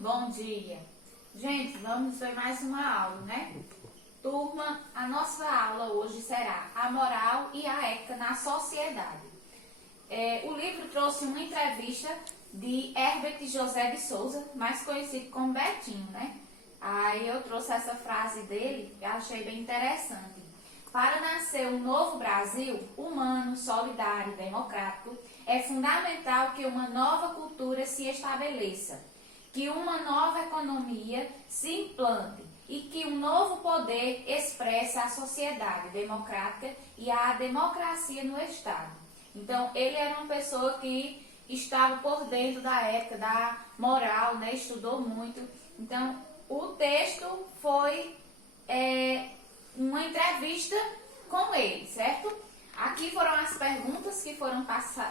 Bom dia. Gente, vamos ver mais uma aula, né? Turma, a nossa aula hoje será a moral e a ética na sociedade. O livro trouxe uma entrevista de Herbert José de Souza, mais conhecido como Betinho, né? Aí eu trouxe essa frase dele e achei bem interessante. Para nascer um novo Brasil, humano, solidário e democrático, é fundamental que uma nova cultura se estabeleça, que uma nova economia se implante e que um novo poder expresse a sociedade democrática e a democracia no Estado. Então, ele era uma pessoa que estava por dentro da época da moral, né? Estudou muito. Então, o texto foi uma entrevista com ele, certo? Aqui foram as perguntas que foram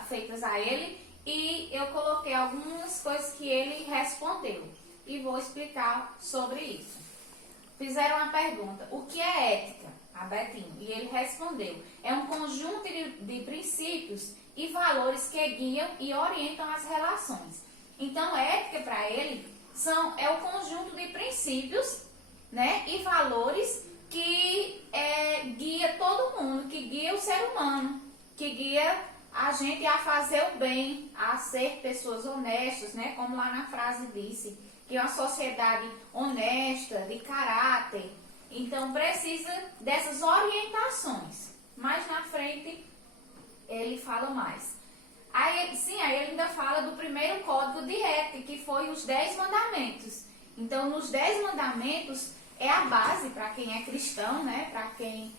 feitas a ele e eu coloquei algumas coisas que ele respondeu e vou explicar sobre isso. Fizeram uma pergunta: o que é ética? A Betinho. E ele respondeu: é um conjunto de princípios e valores que guiam e orientam as relações. Então, ética para ele é o conjunto de princípios, né, e valores que guia todo mundo, que guia o ser humano, que guia a gente a fazer o bem, a ser pessoas honestas, né, como lá na frase disse, que é uma sociedade honesta, de caráter. Então, precisa dessas orientações. Mais na frente, ele fala mais. Aí ele ainda fala do primeiro código de ética, que foi os 10 mandamentos. Então, nos 10 mandamentos é a base para quem é cristão, né? Para quem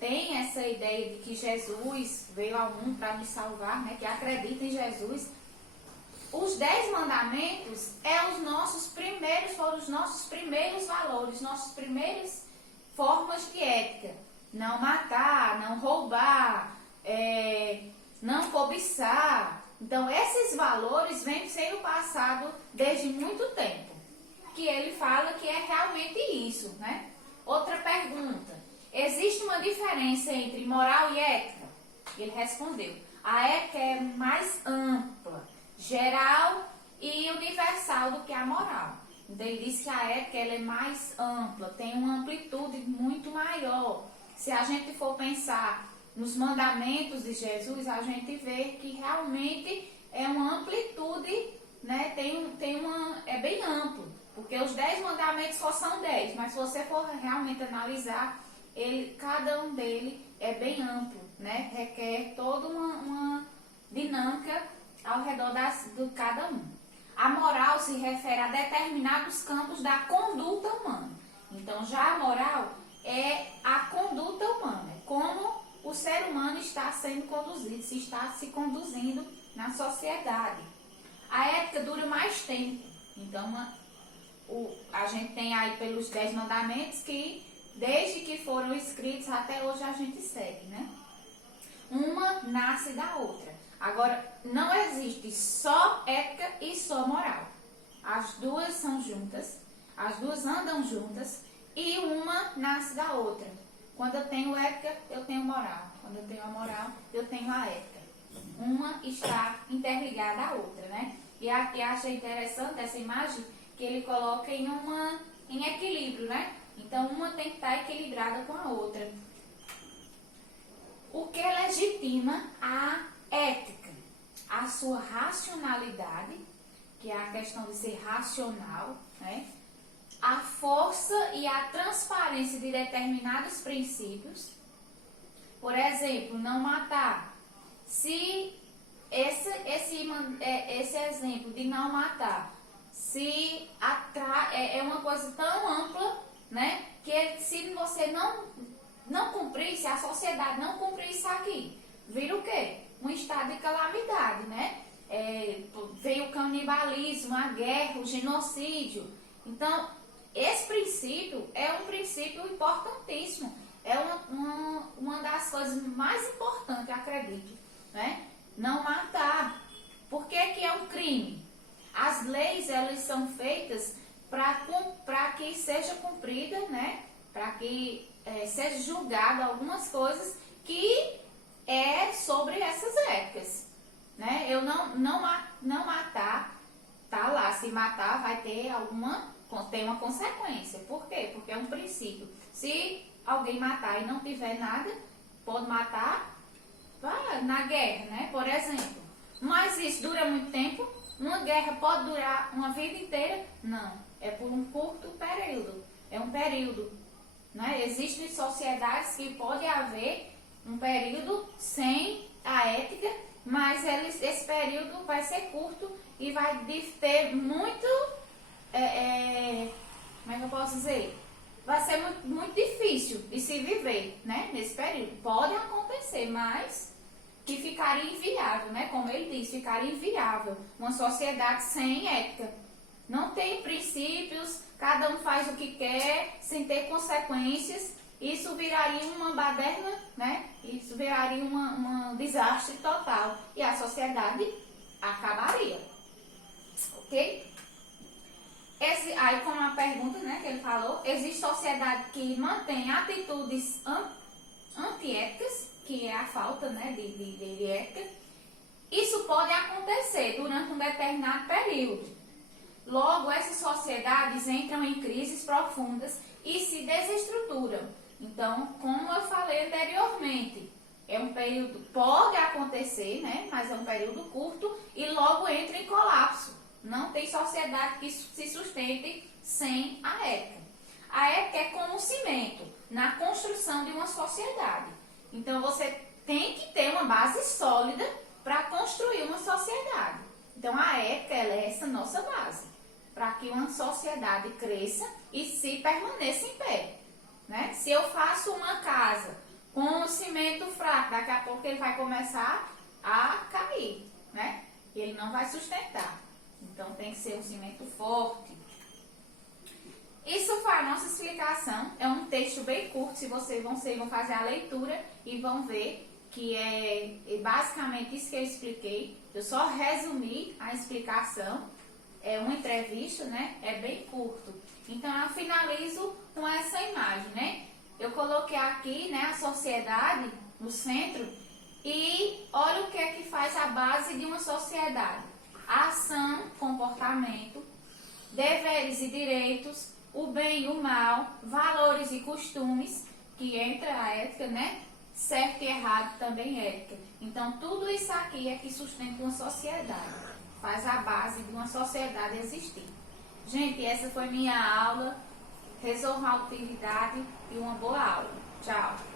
tem essa ideia de que Jesus veio ao mundo para nos salvar, né? Que acredita em Jesus. Os 10 mandamentos foram os nossos primeiros valores, nossas primeiras formas de ética. Não matar, não roubar, não cobiçar. Então, esses valores vêm sendo passados desde muito tempo. Que ele fala que é realmente isso, né? Outra pergunta: existe uma diferença entre moral e ética? Ele respondeu: a ética é mais ampla, geral e universal do que a moral. Então, ele diz que a ética ela é mais ampla, tem uma amplitude muito maior. Se a gente for pensar nos mandamentos de Jesus, a gente vê que realmente é uma amplitude, né? É bem amplo, porque os 10 mandamentos só são 10, mas se você for realmente analisar, cada um deles é bem amplo, né? Requer toda uma dinâmica ao redor de cada um. A moral se refere a determinados campos da conduta humana. Então, já a moral é a conduta humana, como o ser humano está sendo conduzido, se está se conduzindo na sociedade. A ética dura mais tempo. Então, a gente tem aí pelos 10 mandamentos que, desde que foram escritos até hoje, a gente segue, né? Uma nasce da outra. Agora, não existe só ética e só moral. As duas são juntas, as duas andam juntas e uma nasce da outra. Quando eu tenho ética, eu tenho moral. Quando eu tenho a moral, eu tenho a ética. Uma está interligada à outra, né? E aqui achei interessante essa imagem que ele coloca em equilíbrio, né? Então, uma tem que estar equilibrada com a outra. O que legitima a ética? A sua racionalidade, que é a questão de ser racional, né? A força e a transparência de determinados princípios. Por exemplo, não matar. Se esse exemplo de não matar é uma coisa tão ampla, né? Que se você não cumprir, se a sociedade não cumprir isso aqui, vira o quê? Um estado de calamidade, né? Veio o canibalismo, a guerra, o genocídio. Então, esse princípio é um princípio importantíssimo. É uma das coisas mais importantes, eu acredito, né? Não matar. Por que é um crime? As leis, elas são feitas para que seja cumprida, né? Para que seja julgado algumas coisas que sobre essas éticas, né? Eu não matar, tá lá. Se se matar, vai ter tem uma consequência. Por quê? Porque é um princípio. Se alguém matar e não tiver nada, pode matar na guerra, né? Por exemplo. Mas isso dura muito tempo? Uma guerra pode durar uma vida inteira? Não. É por um curto período. É um período. Né? Existem sociedades que pode haver um período sem a ética, mas esse período vai ser curto e vai ter muito, como é que eu posso dizer? Vai ser muito, muito difícil de se viver, né? Nesse período. Pode acontecer, mas que ficaria inviável, né? Como ele disse, ficaria inviável. Uma sociedade sem ética. Não tem princípios, cada um faz o que quer, sem ter consequências. Isso viraria uma baderna, né? Isso viraria um desastre total. E a sociedade acabaria. Ok? Aí, como a pergunta, né, que ele falou, existe sociedade que mantém atitudes antiéticas, que é a falta, né, de ética. Isso pode acontecer durante um determinado período. Logo, essas sociedades entram em crises profundas e se desestruturam. Então, como eu falei anteriormente, é um período, pode acontecer, né, mas é um período curto e logo entra em colapso. Não tem sociedade que se sustente sem a ética. A ética é como um cimento na construção de uma sociedade. Então, você tem que ter uma base sólida para construir uma sociedade. Então, a ética ela é essa nossa base, para que uma sociedade cresça e se permaneça em pé. Né? Se eu faço uma casa com um cimento fraco, daqui a pouco ele vai começar a cair, né? E ele não vai sustentar. Então, tem que ser um cimento forte. Isso foi a nossa explicação. É um texto bem curto. Se vocês vão fazer a leitura e vão ver que é basicamente isso que eu expliquei. Eu só resumi a explicação. É uma entrevista, né? É bem curto. Então, eu finalizo com essa imagem, né? Eu coloquei aqui, né, a sociedade no centro e olha o que é que faz a base de uma sociedade. Ação, comportamento, deveres e direitos, o bem e o mal, valores e costumes, que entra a ética, né? Certo e errado também ética. Então, tudo isso aqui é que sustenta uma sociedade. Faz a base de uma sociedade existir. Gente, essa foi minha aula. Resolvam a atividade e uma boa aula. Tchau!